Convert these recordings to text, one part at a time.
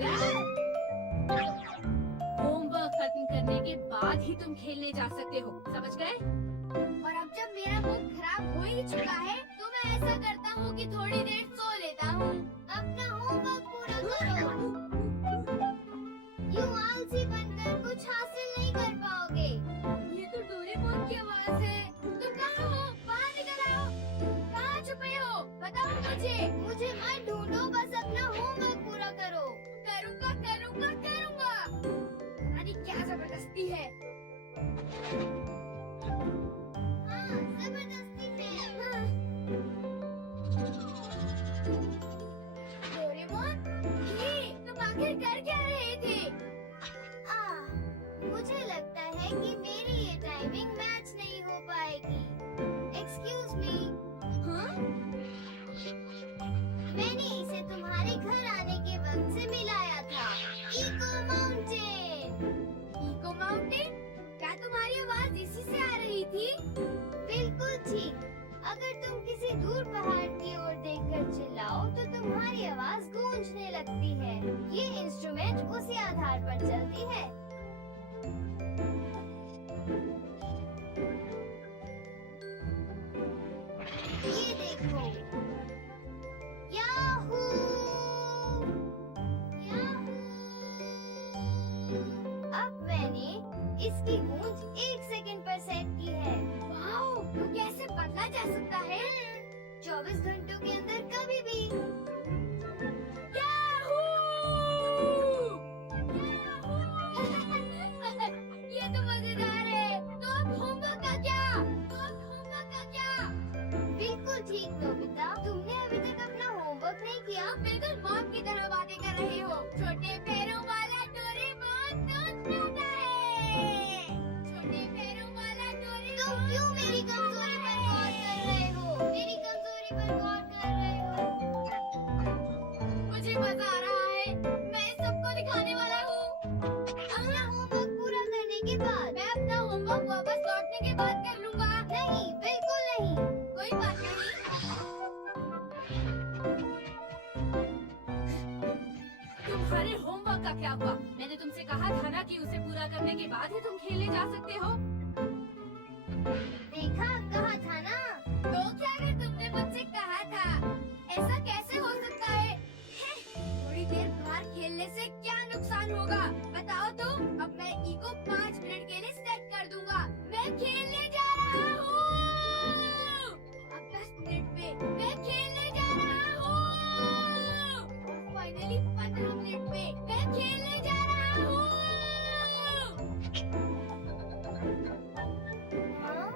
गया? होमवर्क खत्म करने के बाद ही तुम खेलने जा सकते हो, समझ गए? और अब जब मेरा मूड खराब हो ही चुका है तो मैं ऐसा करता हूँ कि थोड़ी देर सो लेता हूँ। अपना होमवर्क पूरा करो। यूं आलसी बनकर कुछ हासिल नहीं कर पाओगे। ये तो डोरेमोन की आवाज है। तुम कहाँ हो? बाहर निकल आओ। कहाँ छुपे हो? बताओ मुझे। मुझे मत ढूंढो, बस अपना होमवर्क पूरा करो। करूँगा करूँगा करूँगा। अरे क्या जबरदस्ती है। हाँ, जबरदस्ती है। हाँ। डोरेमोन, ये तुम आखिर कर क्या रहे थे? मुझे लगता है कि मेरी ये टाइमिंग मैच नहीं हो पाएगी। Excuse me. हाँ? मैंने इसे तुम्हारे घर आने के वक्त से मिलाया था। Echo mountain. Echo mountain? क्या तुम्हारी आवाज इसी से आ रही थी? बिल्कुल ठीक। अगर तुम किसी दूर पहाड़ की ओर देखकर चिल्लाओ तो तुम्हारी आवाज गूंजने लगती है। ये इंस्ट्रूमेंट उसी आधार पर चलती है। ये देखो। याहू! याहू! अब मैंने इसकी गूंज 1 सेकंड पर सेट की है। वाओ, तो कैसे बदला जा सकता है? 24 घंटों के अंदर कभी भी। याहू! ये तो मजेदार है। तो अब होमवर्क का क्या? बिल्कुल ठीक नोबिता, तुमने अभी तक अपना होमवर्क नहीं किया। तुम बिल्कुल मॉम की तरह बातें कर रहे हो। छोटे पैरों वाला डोरेमोन दूध पिलाता है। छोटे पैरों वाला डोरेमोन। तुम क्यों मेरी कमजोरी पर गौर कर रहे हो? मेरी कमजोरी पर गौर कर रहे हो। मुझे मजा आ रहा है। मैं सबको दिखाने वाला हूँ। अपना होमवर्क पूरा करने के बाद। मैं अपना होमवर्क वापस लौटने के बाद कर लूँगा। नहीं, बिल्कुल नहीं। कोई बात नहीं। तुम्हारे होमवर्क का क्या हुआ? मैंने तुमसे कहा था ना कि उसे पूरा करने के बाद ही तुम खेलने जा सकते हो। देखा, कहा था ना। तो क्या अगर तुमने मुझसे कहा था? ऐसा कैसे हो सकता है? थोड़ी देर बाहर खेलने से क्या नुकसान होगा? बताओ तो। अब मैं इको 5 मिनट के लिए सेट कर दूंगा। मैं खेलने जा रहा हूँ। अब 10 मिनट में मैं खेलने जा रहा हूँ। और फाइनली 15 मिनट में मैं खेलने जा रहा हूँ। हाँ?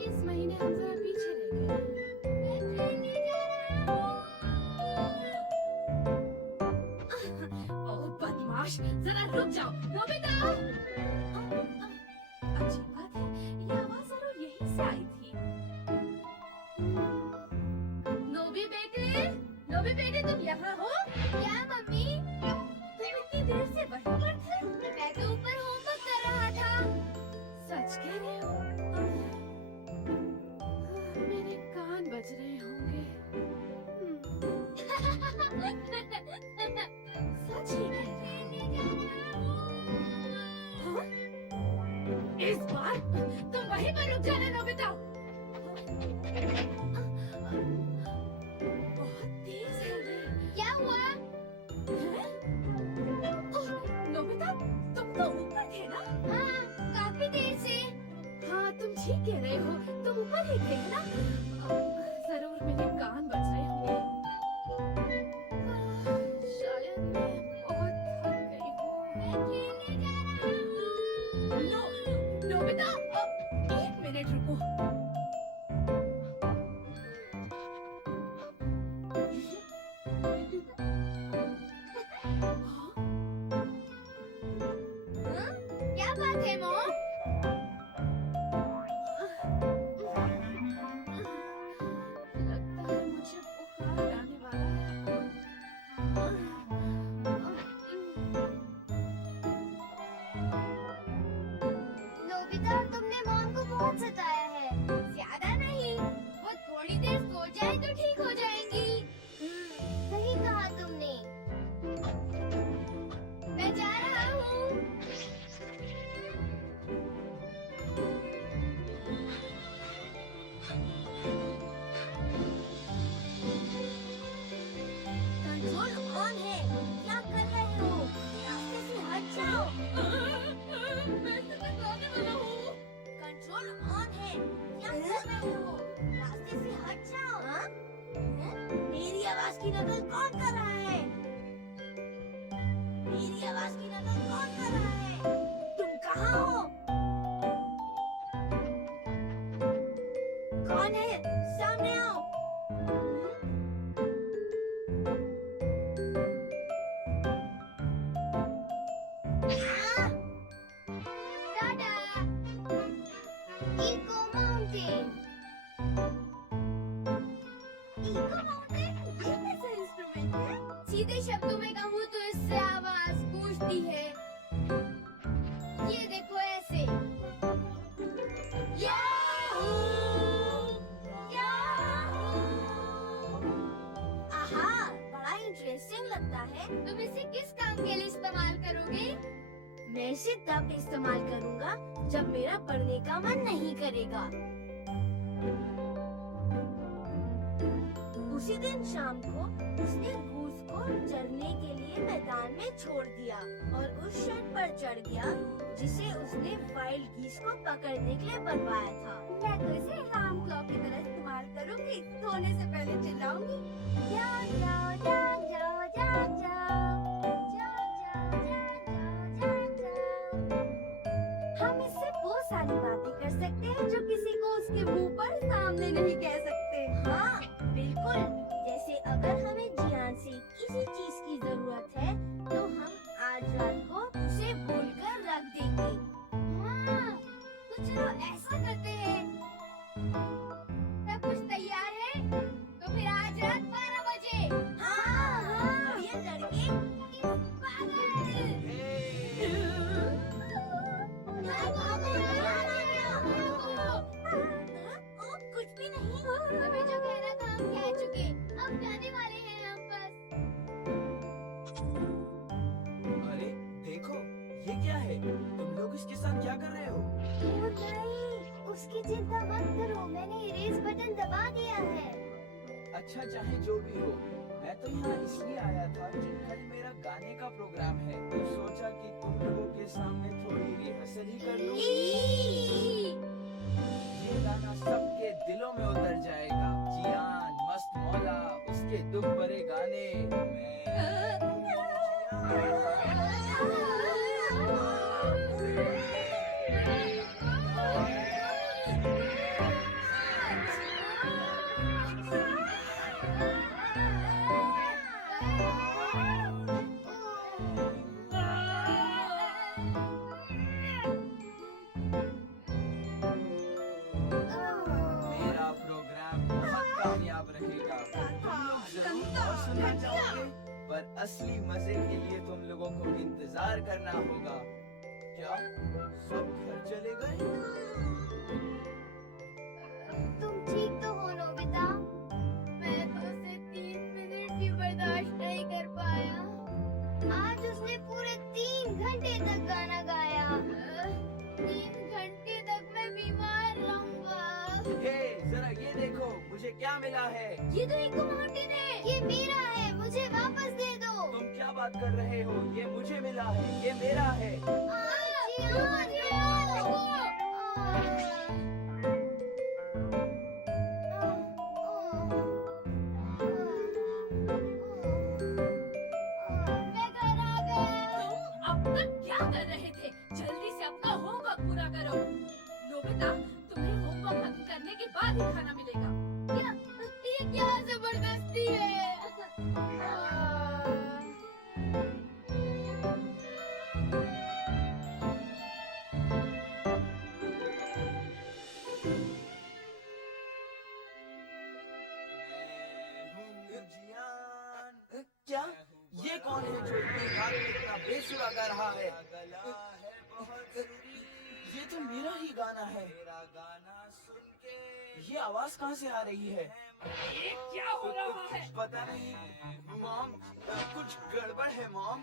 इस महीने हम जरा पीछे रह गए। मैं खेलने जा रहा हूँ। ओह बदमाश, जरा रुक जाओ। नोबिता! अच्छी बात है, ये आवाज जरूर यहीं से आई थी। नोबी बेटे तुम यहाँ हो? क्या मम्मी? तुम इतनी देर से वहीं पर थे? मैं तो ऊपर होमवर्क कर रहा था। सच कह रहे हो? मेरे कान बज रहे होंगे। सच ही कह रहे हो? हाँ? इस बार तुम वहीं पर रुक जाना नोबिता। बहुत तेज है ये। क्या हुआ? हैं? ओह, नोबिता, तुम तो ऊपर थे ना? हाँ, काफी देर से। हाँ, तुम ठीक कह रहे हो। तुम ऊपर ही थे ना? जरूर मेरे कान बज रहे होंगे। शायद मैं बहुत थक गई हूँ। मैं खेलने जा रहा हूँ। नोबिता, 1 मिनट रुको। हाँ? क्या बात है मॉम? मेरी आवाज की नकल कौन कर रहा है? तुम कहाँ हो? कौन है? सामने आओ। टाटा। Echo mountain. इको माउंटेन ये कैसा इंस्ट्रूमेंट है? सीधे शब्दों में कहूँ तो इससे आवाज गूंजती है। ये देखो ऐसे। याहू! याहू! आहा, बड़ा इंटरेस्टिंग लगता है। तुम इसे किस काम के लिए इस्तेमाल करोगे? मैं इसे तब इस्तेमाल करूँगा जब मेरा पढ़ने का मन नहीं करेगा। उसी दिन शाम को उसने गूस को चरने के लिए मैदान में छोड़ दिया और उस शेड पर चढ़ गया जिसे उसने वाइल्ड गीस को पकड़ने के लिए बनवाया था। मैं तो इसे अलार्म क्लॉक की तरह इस्तेमाल करूंगी। सोने से पहले चिल्लाऊंगी, जाग जाओ जाग जाओ जाग जाओ जाग जाओ जाग जाओ जाग जाओ। हम इससे वो सारी बातें कर सकते हैं जो किसी को उसके मुंह पर सामने नहीं कह सकते। हाँ बिल्कुल, जैसे अगर हमें जियान से किसी चीज की जरूरत है तो हम आज रात को उसे बोलकर रख देंगे। हाँ, तो चलो ऐसा करते हैं। सब कुछ तैयार है? तो फिर आज रात 12 बजे। हाँ हाँ, ये लड़के कुछ भी नहीं। तुम्हें जो कहना था हम कह चुके। अब जाने वाले हैं हम बस। अरे देखो, ये क्या है? तुम लोग इसके साथ क्या कर रहे हो? ओ नहीं, उसकी चिंता मत करो, मैंने इरेज बटन दबा दिया है। अच्छा, चाहे जो भी हो, मैं तो यहाँ इसलिए आया था कि कल मेरा गाने का प्रोग्राम है, तो सोचा कि तुम लोगों के सामने थोड़ी रिहर्सल ही कर लूं। ये गाना सबके दिलों में उतर जाएगा। जियान, मस्त मौला, उसके दुख भरे गाने। मेरा प्रोग्राम बहुत कामयाब रहेगा। तुम लोग जरूर और सुनना चाहोगे, पर असली मजे के लिए तुम लोगों को इंतजार करना होगा। क्या सब घर चले गए? तुम ठीक तो हो नोबिता? मैं तो उसे 3 मिनट भी बर्दाश्त नहीं कर पाया। आज उसने पूरे 3 घंटे तक गाना गाया। 3 घंटे तक मैं बीमार रहूंगा। हे, जरा ये देखो, मुझे क्या मिला है। ये तो इको माउंटेन है। ये मेरा है, मुझे वापस दे दो। तुम क्या बात कर रहे हो? ये मुझे मिला है, ये मेरा है। मैं घर आ गया। तुम अब तक क्या कर रहे थे? जल्दी से अपना होमवर्क पूरा करो। नोबिता, तुम्हें होमवर्क खत्म करने के बाद ही खाना मिलेगा। क्या? ये क्या जबरदस्ती है? जियान, क्या? ये कौन है जो इतनी रात में इतना बेसुरा गा रहा है? ये तो मेरा ही गाना है। ये आवाज कहाँ से आ रही है? ये क्या हो रहा है? पता नहीं मॉम, कुछ गड़बड़ है मॉम।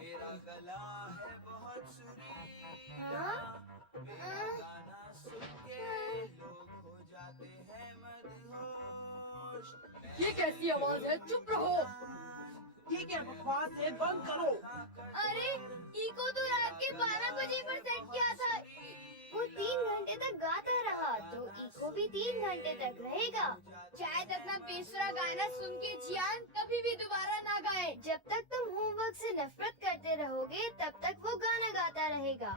मेरा गला है बहुत सुरीला, मेरा गाना सुन के लोग हो जाते हैं मदहोश। ये कैसी आवाज है? चुप रहो। ये क्या बकवास है? बंद करो। अरे, इको तो रात के 12 बजे पर सेट किया था। वो 3 घंटे तक गाता रहा तो इको भी 3 घंटे तक रहेगा। शायद अपना बेसुरा गाना सुन के जियान कभी भी दोबारा ना गाए। जब तक तुम होमवर्क से नफरत करते रहोगे तब तक वो गाना गाता रहेगा।